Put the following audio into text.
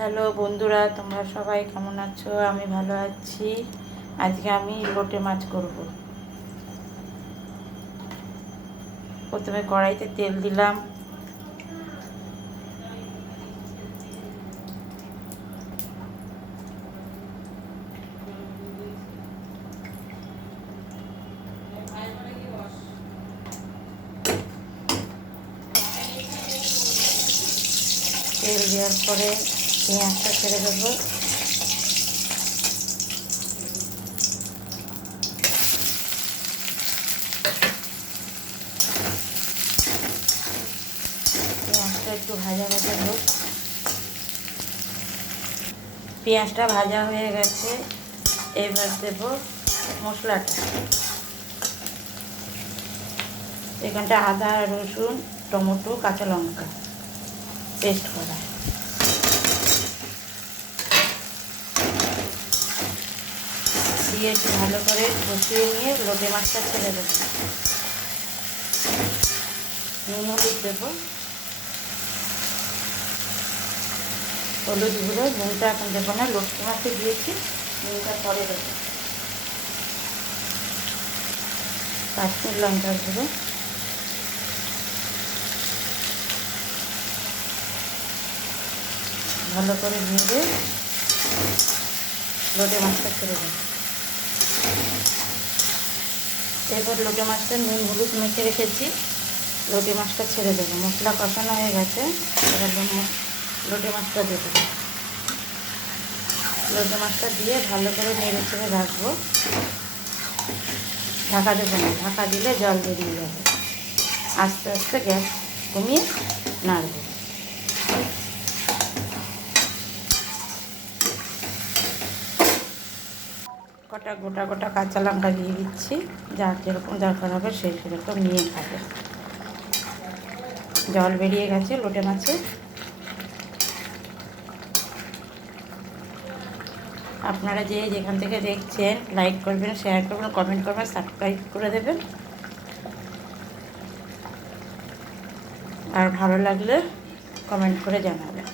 Hello বন্ধুরা, তোমরা সবাই কেমন আছো? আমি ভালো আছি। আজকে আমি লোটে মাছ করব। প্রথমে কড়াইতে তেল দিলাম, তেল দেওয়ার পরে পেঁয়াজটা ছেড়ে দেবো। পেঁয়াজটা একটু ভাজা ভাজা হোক। পেঁয়াজটা ভাজা হয়ে গেছে, এবার দেব মশলাটা। এখানটা আদা, রসুন, টমেটো, কাঁচা লঙ্কা পেস্ট করা। দিয়ে একটু ভালো করে কষিয়ে নিয়ে লোটে মাছটা ছেড়ে দেবো। নুন হলুদ দেবো, হলুদ গুঁড়ো। নুনটা এখন দেবো না, লোটে মাছে দিয়েছি, নুনটা পরে দেবো। কাশ্মীর লঙ্কা গুঁড়ো, ভালো করে ভেজে লোটে মাছটা ছেড়ে দেবো। এরপর লোটে মাছটা নুন হলুদ মেখে রেখেছি, লোটে মাছটা ছেড়ে দেবো। মশলা কষানো হয়ে গেছে, এবার লোটে মাছটা দেবো। লোটে মাছটা দিয়ে ভালো করে নেড়ে ছেড়ে রাখবো। ঢাকা দেবো না, ঢাকা দিলে জল বেরিয়ে যাবে। আস্তে আস্তে গ্যাস কমিয়ে নাড়বো। গোটা গোটা কাঁচা লঙ্কা দিয়ে দিচ্ছি, যার যেরকম দরকার হবে সেই সেরকম নিয়ে খাবে। জল বেরিয়ে গেছে লোটে মাছে। আপনারা যেখান থেকে দেখছেন লাইক করবেন, শেয়ার করবেন, কমেন্ট করবেন, সাবস্ক্রাইব করে দেবেন। আর ভালো লাগলে কমেন্ট করে জানাবেন।